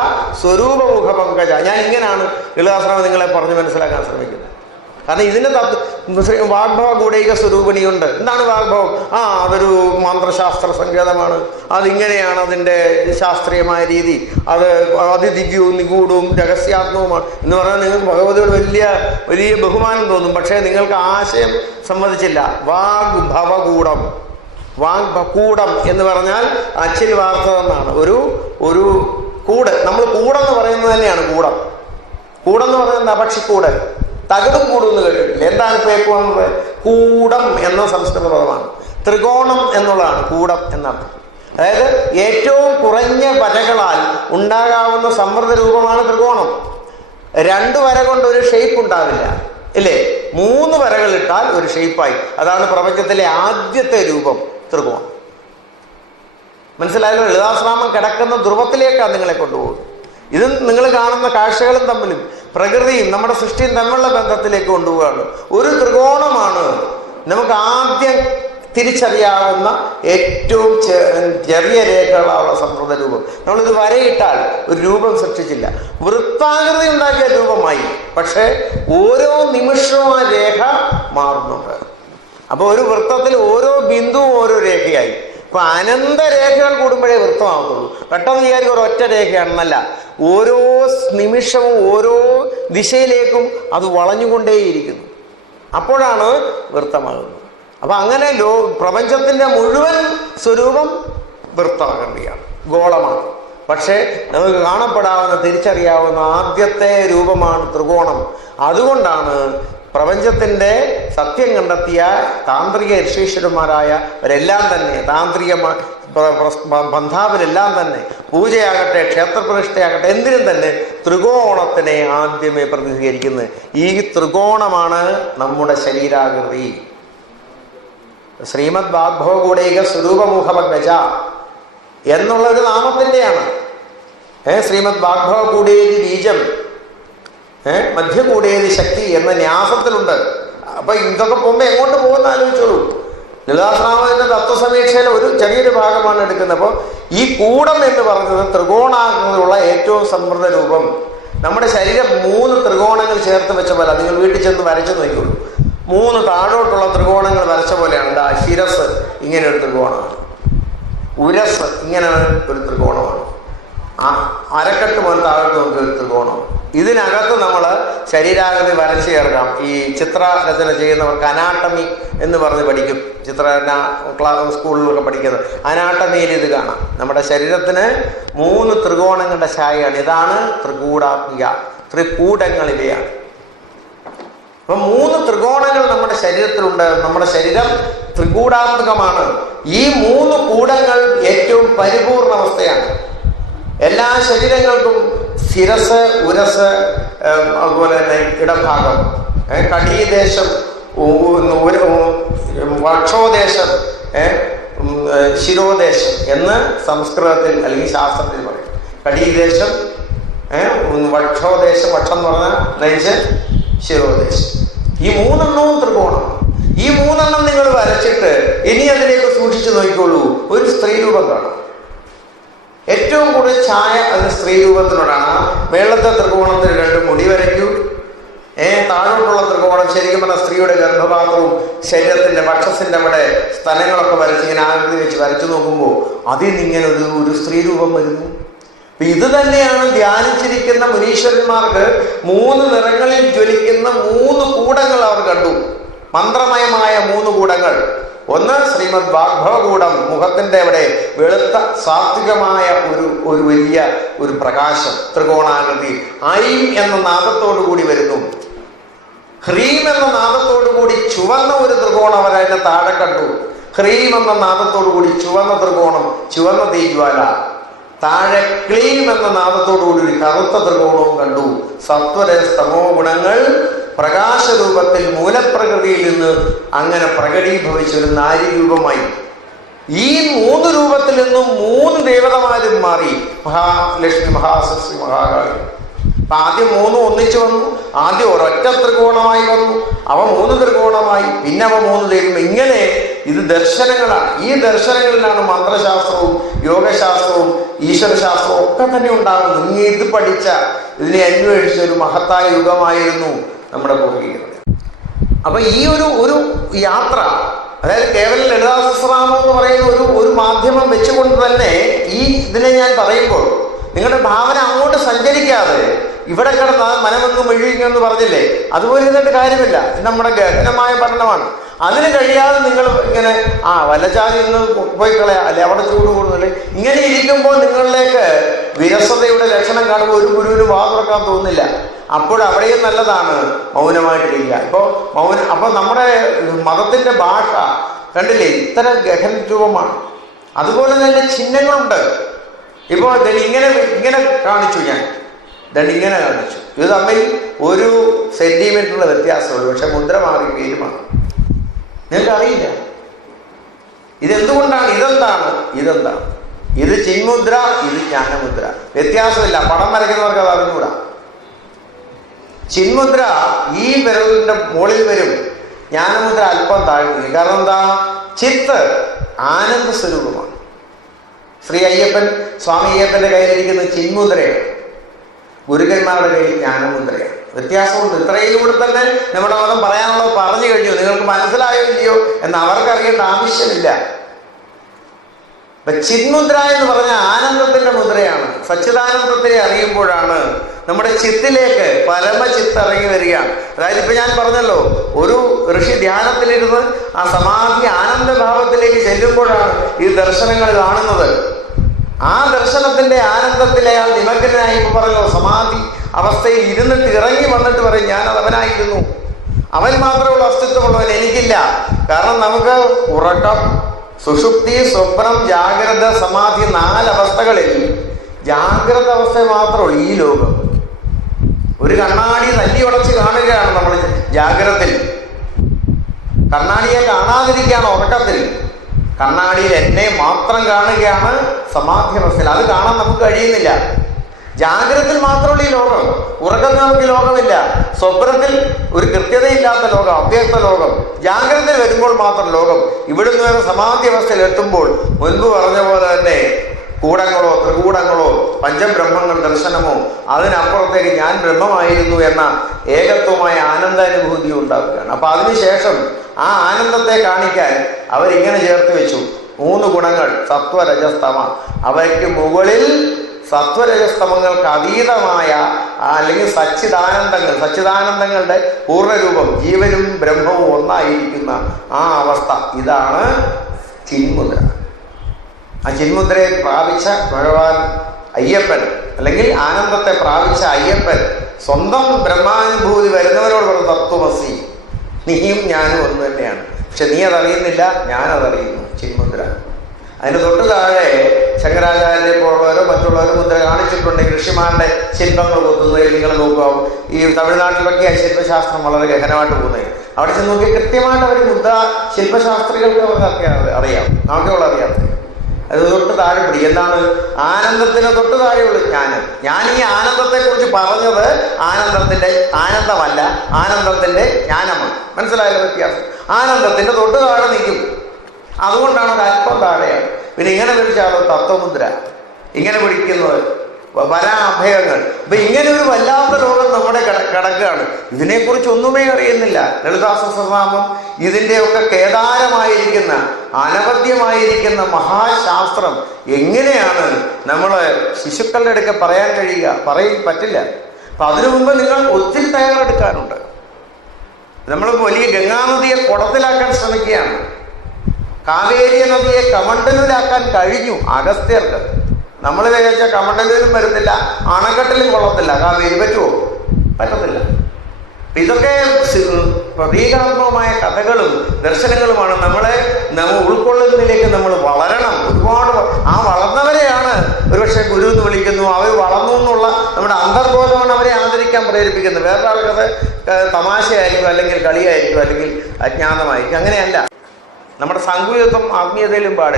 സ്വരൂപമുഖ പങ്കജ ഞാൻ ഇങ്ങനെയാണ് ലളിതാശ്രമം നിങ്ങളെ പറഞ്ഞ് മനസ്സിലാക്കാൻ ശ്രമിക്കുന്നത്. കാരണം ഇതിന് തത്വ വാഗ്ഭവ ഗൂഢൈക സ്വരൂപിണിയുണ്ട്. എന്താണ് വാഗ്ഭവം? ആ അതൊരു മന്ത്രശാസ്ത്ര സങ്കേതമാണ്. അതിങ്ങനെയാണ് അതിന്റെ ശാസ്ത്രീയമായ രീതി. അത് അതിദിഗ്യവും നിഗൂഢവും രഹസ്യാത്മവുമാണ്. എന്ന് പറഞ്ഞാൽ നിങ്ങൾ ഭഗവതിയോട് വലിയ വലിയ ബഹുമാനം തോന്നും. പക്ഷേ നിങ്ങൾക്ക് ആശയം സമ്മതിച്ചില്ല. വാഗ്ഭവകൂടം വാഗ്ഭകൂടം എന്ന് പറഞ്ഞാൽ അച്ചിൽ വാർത്തതെന്നാണ് ഒരു ഒരു കൂട് നമ്മൾ കൂടെന്ന് പറയുന്നത് തന്നെയാണ് കൂടം. കൂടെന്ന് പറയുന്നത് അപക്ഷിക്കൂട് പക്ഷിക്കൂട് തകിടും കൂടും എന്ന് കേട്ടിട്ടില്ല. എന്താണ് പേക്കുവെന്നത് കൂടം എന്ന സംസ്കൃത പദമാണ്. ത്രികോണം എന്നുള്ളതാണ് കൂടം എന്നർത്ഥം. അതായത് ഏറ്റവും കുറഞ്ഞ വരകളാൽ ഉണ്ടാകാവുന്ന സമ്മർദ്ദ രൂപമാണ് ത്രികോണം. രണ്ട് വര കൊണ്ട് ഒരു ഷേപ്പ് ഉണ്ടാവില്ല. ഇല്ലേ? മൂന്ന് വരകൾ ഇട്ടാൽ ഒരു ഷേപ്പായി അതാണ് പ്രപഞ്ചത്തിലെ ആദ്യത്തെ രൂപം ത്രികോണം. മനസ്സിലായാലും ലളിതാശ്രാമം കിടക്കുന്ന ധ്രുവത്തിലേക്കാണ് നിങ്ങളെ കൊണ്ടുപോകുന്നത്. ഇത് നിങ്ങൾ കാണുന്ന കാഴ്ചകളും തമ്മിലും. പ്രകൃതിയും നമ്മുടെ സൃഷ്ടിയും തമ്മിലുള്ള ബന്ധത്തിലേക്ക് കൊണ്ടുപോവുകയാണ്. ഒരു ത്രികോണമാണ് നമുക്ക് ആദ്യം തിരിച്ചറിയാവുന്ന ഏറ്റവും ചെറിയ രേഖകളുള്ള സമ്പ്രദ രൂപം. നമ്മളിത് വരയിട്ടാൽ ഒരു രൂപം സൃഷ്ടിച്ചില്ല. വൃത്താകൃതി ഉണ്ടാക്കിയ രൂപമായി. പക്ഷേ ഓരോ നിമിഷവും ആ രേഖ മാറുന്നുണ്ട്. അപ്പോൾ ഒരു വൃത്തത്തിൽ ഓരോ ബിന്ദുവും ഓരോ രേഖയായി. ഇപ്പൊ അനന്ത രേഖകൾ കൂടുമ്പോഴേ വൃത്തമാകത്തുള്ളൂ പെട്ടെന്ന് വിചാരിക്കും ഒരു ഒറ്റ രേഖയാണെന്നല്ല. ഓരോ നിമിഷവും ഓരോ ദിശയിലേക്കും അത് വളഞ്ഞുകൊണ്ടേയിരിക്കുന്നു. അപ്പോഴാണ് വൃത്തമാകുന്നത്. അപ്പൊ അങ്ങനെ ലോ പ്രപഞ്ചത്തിന്റെ മുഴുവൻ സ്വരൂപം വൃത്താകൃതിയാണ്. ഗോളമാണ്. പക്ഷേ നമുക്ക് കാണപ്പെടാവുന്ന തിരിച്ചറിയാവുന്ന ആദ്യത്തെ രൂപമാണ് ത്രികോണം. അതുകൊണ്ടാണ് പ്രപഞ്ചത്തിന്റെ സത്യം കണ്ടെത്തിയ താന്ത്രിക ഋഷീശ്വരന്മാരായ അവരെല്ലാം തന്നെ താന്ത്രിക ബന്ധാവിലെല്ലാം തന്നെ പൂജയാകട്ടെ ക്ഷേത്രപ്രതിഷ്ഠയാകട്ടെ എന്തിനും തന്നെ ത്രികോണത്തിനെ ആദ്യമേ പ്രതിനിധീകരിക്കുന്നത്. ഈ ത്രികോണമാണ് നമ്മുടെ ശരീരാകൃതി. ശ്രീമദ് വാഗ്ഭവകൂടൈക സ്വരൂപമുഖമഗ്നജ എന്നുള്ള ഒരു നാമത്തിന്റെയാണ് ഏ ശ്രീമദ് വാഗ്ഭവകൂടേതി ബീജം. ഏ? മധ്യകൂടിയത് ശക്തി എന്ന ന്യാസത്തിലുണ്ട്. അപ്പൊ ഇതൊക്കെ പോകുമ്പോൾ എങ്ങോട്ട് പോകുന്ന ആലോചിച്ചോളൂ. ലളിതാശ്രാമത്തിന്റെ തത്വസമീക്ഷയിലെ ഒരു ചെറിയൊരു ഭാഗമാണ് എടുക്കുന്നത്. അപ്പോൾ ഈ കൂടം എന്ന് പറഞ്ഞത് ത്രികോണാകൃതിയുള്ള ഏറ്റവും സമൃദ്ധ രൂപം. നമ്മുടെ ശരീരം മൂന്ന് ത്രികോണങ്ങൾ ചേർത്ത് വെച്ച പോലെ നിങ്ങൾ വീട്ടിൽ ചെന്ന് വരച്ചു നോക്കിയുള്ളൂ മൂന്ന് താഴോട്ടുള്ള ത്രികോണങ്ങൾ വരച്ച പോലെയാണ്. ശിരസ് ഇങ്ങനെ ഒരു ത്രികോണമാണ്. ഉരസ് ഇങ്ങനെ ഒരു ത്രികോണമാണ്. അരക്കെട്ട് മുതൽ താഴോട്ട് നമുക്ക് ഒരു ത്രികോണമാണ് ഇതിനകത്ത് നമ്മൾ ശരീരാകൃതി വരച്ചു ചേർക്കാം. ഈ ചിത്രരചന ചെയ്യുന്നവർക്ക് അനാട്ടമി എന്ന് പറഞ്ഞ് പഠിക്കും. ചിത്രരചന ക്ലാസ് സ്കൂളിലൊക്കെ പഠിക്കുന്നത്. അനാട്ടമിയിൽ ഇത് കാണാം. നമ്മുടെ ശരീരത്തിന് മൂന്ന് ത്രികോണങ്ങളുടെ ഛായയാണ് ഇതാണ് ത്രികൂടാത്മിക ത്രികൂടങ്ങൾ ഇവയാണ് അപ്പം മൂന്ന് ത്രികോണങ്ങൾ നമ്മുടെ ശരീരത്തിലുണ്ട്. നമ്മുടെ ശരീരം ത്രികൂടാത്മകമാണ്. ഈ മൂന്ന് കൂടങ്ങൾ ഏറ്റവും പരിപൂർണ അവസ്ഥയാണ്. എല്ലാ ശരീരങ്ങൾക്കും ശിരസ് ഉരസ് അതുപോലെ തന്നെ ഇടഭാഗം കടീദേശം വക്ഷോദേശം ശിരോദേശം എന്ന് സംസ്കൃതത്തിൽ അല്ലെങ്കിൽ ശാസ്ത്രത്തിൽ പറയും. കടീദേശം വക്ഷോദേശം വക്ഷം എന്ന് പറഞ്ഞാൽ നെഞ്ച് ശിരോദേശം. ഈ മൂന്നെണ്ണവും ത്രികോണം. ഈ മൂന്നെണ്ണം നിങ്ങൾ വരച്ചിട്ട് ഇനി അതിലേക്ക് സൂക്ഷിച്ചു നോക്കിക്കോളൂ. ഒരു സ്ത്രീ രൂപം കാണാം. ഏറ്റവും കൂടുതൽ ഛായ അതിന് സ്ത്രീ രൂപത്തിനോടാണ് വെള്ളത്തെ ത്രികോണത്തിന് രണ്ട് മുടി വരയ്ക്കൂ. ഏ താഴോട്ടുള്ള ത്രികോണം ശരിക്കും പറഞ്ഞാൽ സ്ത്രീയുടെ ഗർഭപാത്രവും ശരീരത്തിന്റെ വക്ഷസിന്റെ അവിടെ സ്ഥലങ്ങളൊക്കെ വരച്ച് ഇങ്ങനെ ആകൃതി വെച്ച് വരച്ചു നോക്കുമ്പോൾ അതിൽ ഇങ്ങനെ ഒരു ഒരു സ്ത്രീ രൂപം വരുന്നു. അപ്പൊ ഇത് തന്നെയാണ് ധ്യാനിച്ചിരിക്കുന്ന മുനീശ്വരന്മാർക്ക് മൂന്ന് നിറങ്ങളിൽ ജ്വലിക്കുന്ന മൂന്ന് കൂടങ്ങൾ അവർ കണ്ടു. മന്ത്രമയമായ മൂന്ന് കൂടങ്ങൾ. ഒന്ന് ശ്രീമദ് വാഗ്ഭവകൂടം മുഖത്തിന്റെ അവിടെ വെളുത്ത സാത്വികമായ ഒരു ഒരു വലിയ ഒരു പ്രകാശം ത്രികോണാകൃതി. ഐം എന്ന നാദത്തോടു കൂടി വരുന്നു. ഹ്രീം എന്ന നാദത്തോടു കൂടി ചുവന്ന ഒരു ത്രികോണം അവർ അതിനെ താഴെ കണ്ടു. ഹ്രീം എന്ന നാദത്തോടു കൂടി ചുവന്ന ത്രികോണം ചുവന്ന തീജ്വാല. താഴെ ക്ലീം എന്ന നാദത്തോടു കൂടി ഒരു കറുത്ത ത്രികോണവും കണ്ടു. സത്വര സ്തമോ ഗുണങ്ങൾ പ്രകാശരൂപത്തിൽ മൂലപ്രകൃതിയിൽ നിന്ന് അങ്ങനെ പ്രകടീഭവിച്ച ഒരു നാരീരൂപമായി. ഈ മൂന്ന് രൂപത്തിൽ നിന്നും മൂന്ന് ദേവതമാരും മാറി. മഹാലക്ഷ്മി മഹാസരസ്വതി മഹാകാളി. അപ്പൊ ആദ്യം മൂന്നും ഒന്നിച്ചു വന്നു. ആദ്യം ഒരൊറ്റ ത്രികോണമായി വന്നു. അവ മൂന്ന് ത്രികോണമായി. പിന്നെ അവ മൂന്ന് ദൈവം. ഇങ്ങനെ ഇത് ദർശനങ്ങളാണ്. ഈ ദർശനങ്ങളിലാണ് മന്ത്രശാസ്ത്രവും യോഗശാസ്ത്രവും ഈശ്വരശാസ്ത്രവും ഒക്കെ തന്നെ ഉണ്ടാകുന്നത്. ഇനി ഇത് പഠിച്ച ഇതിനെ അന്വേഷിച്ച ഒരു മഹത്തായ യുഗമായിരുന്നു നമ്മുടെ പൂർവികർ അപ്പൊ ഈ ഒരു ഒരു യാത്ര അതായത് കേവലം ലളിതാസഹസ്രനാമം എന്ന് പറയുന്ന ഒരു ഒരു മാധ്യമം വെച്ചുകൊണ്ട് തന്നെ ഈ ഇതിനെ ഞാൻ പറയുമ്പോൾ നിങ്ങളുടെ ഭാവന അങ്ങോട്ട് സഞ്ചരിക്കാതെ ഇവിടെ കിടന്ന് മനമെന്ന് എന്ന് പറഞ്ഞില്ലേ? അതുപോലെ ഇരുന്നിട്ട് കാര്യമില്ല. നമ്മുടെ ഗഹനമായ പഠനമാണ്. അതിന് കഴിയാതെ നിങ്ങൾ ഇങ്ങനെ ആ വലചാതി ഒന്ന് പോയി കളയാ. അല്ലെ അവിടെ ചൂട് കൂടുന്നില്ല ഇങ്ങനെ ഇരിക്കുമ്പോൾ നിങ്ങളിലേക്ക് വിരസതയുടെ ലക്ഷണം കാണുമ്പോൾ ഒരു ഗുരുവിന് വാ തുറക്കാൻ തോന്നില്ല അപ്പോൾ അവിടെയും നല്ലതാണ് മൗനമായിട്ടിരിക്കുക. ഇപ്പോൾ മൗന അപ്പൊ നമ്മുടെ മതത്തിന്റെ ഭാഷ കണ്ടില്ലേ ഇത്ര ഗഹന രൂപമാണ് അതുപോലെ തന്നെ ചിഹ്നങ്ങളുണ്ട്. ഇപ്പോൾ ഇങ്ങനെ ഇങ്ങനെ കാണിച്ചു ഞാൻ. ദൻ ഇങ്ങനെ കാണിച്ചു. ഇത് തമ്മിൽ ഒരു സെന്റിമീറ്ററിന്റെ വ്യത്യാസമുള്ളൂ. പക്ഷെ മുദ്ര മാറി പേര് മാറി. നിങ്ങൾക്ക് അറിയില്ല ഇതെന്തുകൊണ്ടാണ്? ഇതെന്താണ്? ഇതെന്താണ് ഇത് ചിന്മുദ്ര ഇത് ജ്ഞാനമുദ്ര. വ്യത്യാസമില്ല. പടം വരയ്ക്കുന്നവർക്ക് അത് അറിഞ്ഞുകൂടാ. ചിന്മുദ്ര ഈ വിരലിന്റെ മുകളിൽ വരും. ജ്ഞാനമുദ്ര അല്പം താഴ്ന്നു കാരണം എന്താ? ചിത്ത് ആനന്ദ സ്വരൂപമാണ് ശ്രീ അയ്യപ്പൻ സ്വാമി അയ്യപ്പന്റെ കയ്യിലിരിക്കുന്ന ചിന്മുദ്രയാണ്. ഗുരുക്കന്മാരുടെ കയ്യിൽ ജ്ഞാനമുദ്രയാണ് വ്യത്യാസമുണ്ട് ഇത്രയിലൂടെ തന്നെ നമ്മുടെ മതം പറയാനുള്ളത് പറഞ്ഞു കഴിഞ്ഞു. നിങ്ങൾക്ക് മനസ്സിലായോ ഇല്ലയോ എന്ന് അവർക്കറിയേണ്ട ആവശ്യമില്ല. അപ്പൊ ചിന്മുദ്ര എന്ന് പറഞ്ഞ ആനന്ദത്തിന്റെ മുദ്രയാണ്. സച്ചിദാനന്ദത്തിനെ അറിയുമ്പോഴാണ് നമ്മുടെ ചിത്തിലേക്ക് പരമചിത്ത് ഇറങ്ങി വരികയാണ്. അതായത് ഇപ്പൊ ഞാൻ പറഞ്ഞല്ലോ ഒരു ഋഷി ധ്യാനത്തിലിരുന്ന് ആ സമാധി ആനന്ദഭാവത്തിലേക്ക് ചെല്ലുമ്പോഴാണ് ഈ ദർശനങ്ങൾ കാണുന്നത്. ആ ദർശനത്തിന്റെ ആനന്ദത്തിൽ അയാൾ നിമഗ്നായി പറഞ്ഞല്ലോ സമാധി അവസ്ഥയിൽ ഇരുന്നിട്ട് ഇറങ്ങി വന്നിട്ട് പറയും ഞാൻ അവനായിരുന്നു. അവൻ മാത്രമുള്ള അസ്തിത്വമുള്ളവൻ എനിക്കില്ല. കാരണം നമുക്ക് ഉറക്കം സുഷുപ്തി സ്വപ്നം ജാഗ്രത സമാധി നാലവസ്ഥകളിൽ ജാഗ്രത അവസ്ഥ മാത്രമുള്ളൂ ഈ ലോകം. ഒരു കണ്ണാടി തല്ലി ഉടച്ച് കാണുകയാണ് നമ്മൾ ജാഗ്രതയിൽ കണ്ണാടിയെ കാണാതിരിക്കുകയാണ് ഉറക്കത്തിൽ. കണ്ണാടിയിൽ എന്നെ മാത്രം കാണുകയാണ് സമാധി അവസ്ഥയിൽ അത് കാണാൻ നമുക്ക് കഴിയുന്നില്ല. ജാഗ്രതത്തിൽ മാത്രമുള്ള ഈ ലോകം. ഉറക്കത്തിൽ നമുക്ക് ലോകമില്ല. സ്വപ്നത്തിൽ ഒരു കൃത്യതയില്ലാത്ത ലോകം അവ്യക്ത ലോകം. ജാഗ്രതയിൽ വരുമ്പോൾ മാത്രം ലോകം. ഇവിടുന്ന് വരെ സമാധി അവസ്ഥയിൽ എത്തുമ്പോൾ മുൻപ് പറഞ്ഞ പോലെ തന്നെ കൂടങ്ങളോ ത്രികൂടങ്ങളോ പഞ്ചബ്രഹ്മങ്ങൾ ദർശനമോ അതിനപ്പുറത്തേക്ക് ഞാൻ ബ്രഹ്മമായിരുന്നു എന്ന ഏകത്വമായ ആനന്ദാനുഭൂതി ഉണ്ടാക്കുകയാണ് അപ്പൊ അതിനുശേഷം ആ ആനന്ദത്തെ കാണിക്കാൻ അവരിങ്ങനെ ചേർത്ത് വെച്ചു. മൂന്ന് ഗുണങ്ങൾ സത്വരജസ്തമ അവയ്ക്ക് മുകളിൽ സത്വരജസ്തമങ്ങൾക്ക് അതീതമായ അല്ലെങ്കിൽ സച്ചിദാനന്ദങ്ങൾ സച്ചിദാനന്ദങ്ങളുടെ പൂർണരൂപം ജീവനും ബ്രഹ്മവും ഒന്നായിരിക്കുന്ന ആ അവസ്ഥ. ഇതാണ് ചിന്മുദ്ര. ആ ചിന്മുദ്രയെ പ്രാപിച്ച ഭഗവാൻ അയ്യപ്പൻ അല്ലെങ്കിൽ ആനന്ദത്തെ പ്രാപിച്ച അയ്യപ്പൻ സ്വന്തം ബ്രഹ്മാനുഭൂതി വരുന്നവരോട് പറഞ്ഞു തത്വമസി. നീയും ഞാനും ഒന്ന് തന്നെയാണ്. പക്ഷെ നീ അതറിയുന്നില്ല ഞാനതറിയുന്നു ചിന്മുദ്ര. അതിന് തൊട്ട് താഴെ ശങ്കരാചാര്യ പോലുള്ളവരോ മറ്റുള്ളവരോ മുദ്ര കാണിച്ചിട്ടുണ്ട്. കൃഷിമാരുടെ ശില്പങ്ങൾ കൊത്തുന്നതിൽ നിങ്ങൾ നോക്കുക ഈ തമിഴ്നാട്ടിലൊക്കെ ശില്പശാസ്ത്രം വളരെ ഗഹനമായിട്ട് പോകുന്നത്. അവിടെ ചെന്ന് നോക്കി കൃത്യമായിട്ട് അവർ മുദ്ര ശില്പശാസ്ത്രികൾക്ക് അവർക്ക് അറിയാം. നമുക്കുള്ള അറിയാത്തത്. അത് തൊട്ട് താഴെ പിടി. എന്താണ്? ആനന്ദത്തിന് തൊട്ട് താഴെയുള്ളൂ ജ്ഞാനം ഞാൻ ഈ ആനന്ദത്തെ കുറിച്ച് പറഞ്ഞത് ആനന്ദത്തിന്റെ ആനന്ദമല്ല ആനന്ദത്തിന്റെ ജ്ഞാനമാണ്. മനസ്സിലായല്ലോ വ്യത്യാസം? ആനന്ദത്തിന്റെ തൊട്ട് താഴെ നിൽക്കും. അതുകൊണ്ടാണ് അത് അല്പം താഴെയാണ്. പിന്നെ ഇങ്ങനെ പിടിച്ചാലോ തത്വമുദ്ര. ഇങ്ങനെ പിടിക്കുന്നത് വരാഭയങ്ങൾ അപ്പൊ ഇങ്ങനെ ഒരു വല്ലാത്ത രോഗം നമ്മുടെ കിട കിടക്കുകയാണ്. ഇതിനെക്കുറിച്ച് ഒന്നുമേ അറിയുന്നില്ല. ലളിതാ സഹസ്രനാമം ഇതിന്റെയൊക്കെ കേദാരമായിരിക്കുന്ന അനവദ്യമായിരിക്കുന്ന മഹാശാസ്ത്രം എങ്ങനെയാണ് നമ്മൾ ശിശുക്കളുടെ അടുക്ക പറയാൻ കഴിയുക? പറയും പറ്റില്ല. അപ്പൊ അതിനു മുമ്പ് നിങ്ങൾ ഒത്തിരി തയ്യാറെടുക്കാനുണ്ട് നമ്മൾ വലിയ ഗംഗാനദിയെ കുടത്തിലാക്കാൻ ശ്രമിക്കുകയാണ്. കാവേരി നദിയെ കമണ്ടലൂരാക്കാൻ കഴിഞ്ഞു അഗസ്ത്യർക്ക്. നമ്മൾ വിചാരിച്ച കമണ്ടലൂരും വരുന്നില്ല. അണക്കെട്ടിലും കൊള്ളത്തില്ല. കാവേരി പറ്റുമോ പറ്റത്തില്ല. ഇതൊക്കെ പ്രതീകാത്മകമായ കഥകളും ദർശനങ്ങളുമാണ് നമ്മളെ നമ്മൾ ഉൾക്കൊള്ളുന്നതിലേക്ക് നമ്മൾ വളരണം. ഒരുപാട് ആ വളർന്നവരെയാണ് ഒരുപക്ഷെ ഗുരു എന്ന് വിളിക്കുന്നു. അവർ വളർന്നു എന്നുള്ള നമ്മുടെ അന്തർബോധമാണ് അവരെ ആദരിക്കാൻ പ്രേരിപ്പിക്കുന്നത്. വേറൊരാൾക്കത് തമാശയായിരിക്കും അല്ലെങ്കിൽ കളിയായിരിക്കും അല്ലെങ്കിൽ അജ്ഞാതമായിരിക്കും. അങ്ങനെയല്ല. നമ്മുടെ സങ്കുചിത്വം ആത്മീയതയിലും പാട്.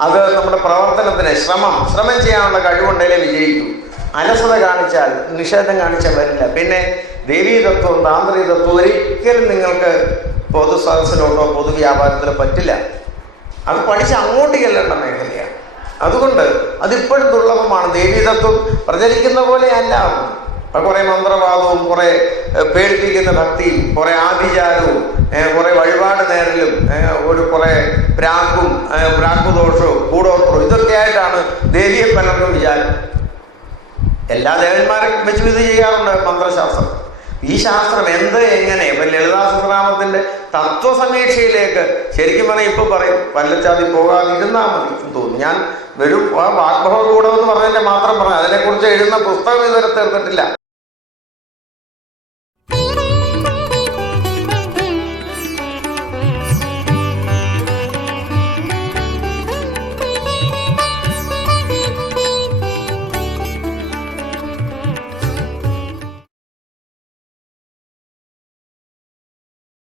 അത് നമ്മുടെ പ്രവർത്തനത്തിന് ശ്രമം ശ്രമം ചെയ്യാനുള്ള കഴിവുണ്ടെങ്കിലേ വിജയിക്കൂ. അലസത കാണിച്ചാൽ നിഷേധം കാണിച്ചാൽ വരില്ല. പിന്നെ ദേവീതത്വം താന്ത്രികതത്വം ഒരിക്കലും നിങ്ങൾക്ക് പൊതു സദസ്സിലോട്ടോ പൊതുവ്യാപാരത്തിലോ പറ്റില്ല. അത് പഠിച്ച് അങ്ങോട്ട് ചെല്ലേണ്ട മേഖലയാണ്. അതുകൊണ്ട് അതിപ്പോഴും ദുർലഭമാണ്. ദേവീതത്വം പ്രചരിക്കുന്ന പോലെ അല്ല. അപ്പം കുറെ മന്ത്രവാദവും കുറെ പേടിപ്പിക്കുന്ന ഭക്തിയും കുറെ ആഭിചാരവും കുറെ വഴിപാട് നേരലും ഒരു കുറെ പ്രാക്കും പ്രാക്കുദോഷവും കൂടോത്രവും ഇതൊക്കെ ആയിട്ടാണ് ദേവിയെ പലർക്കും വിചാരം. എല്ലാ ദേവന്മാരും വെച്ചും ഇത് ചെയ്യാറുണ്ട് മന്ത്രശാസ്ത്രം. ഈ ശാസ്ത്രം എന്ത് എങ്ങനെ? ഇപ്പൊ ലളിതാ സഹസ്രനാമത്തിന്റെ തത്വസമീക്ഷയിലേക്ക് ശരിക്കും പറഞ്ഞാൽ ഇപ്പൊ പറയും വല്ലച്ചാതി പോകാതിരുന്നാ മതി തോന്നുന്നു. ഞാൻ വെറും ആ വാഗ്ഭവ എന്ന് പറഞ്ഞതിന്റെ മാത്രം പറഞ്ഞു അതിനെക്കുറിച്ച് എഴുതുന്ന പുസ്തകം ഇതുവരെ തീർന്നിട്ടില്ല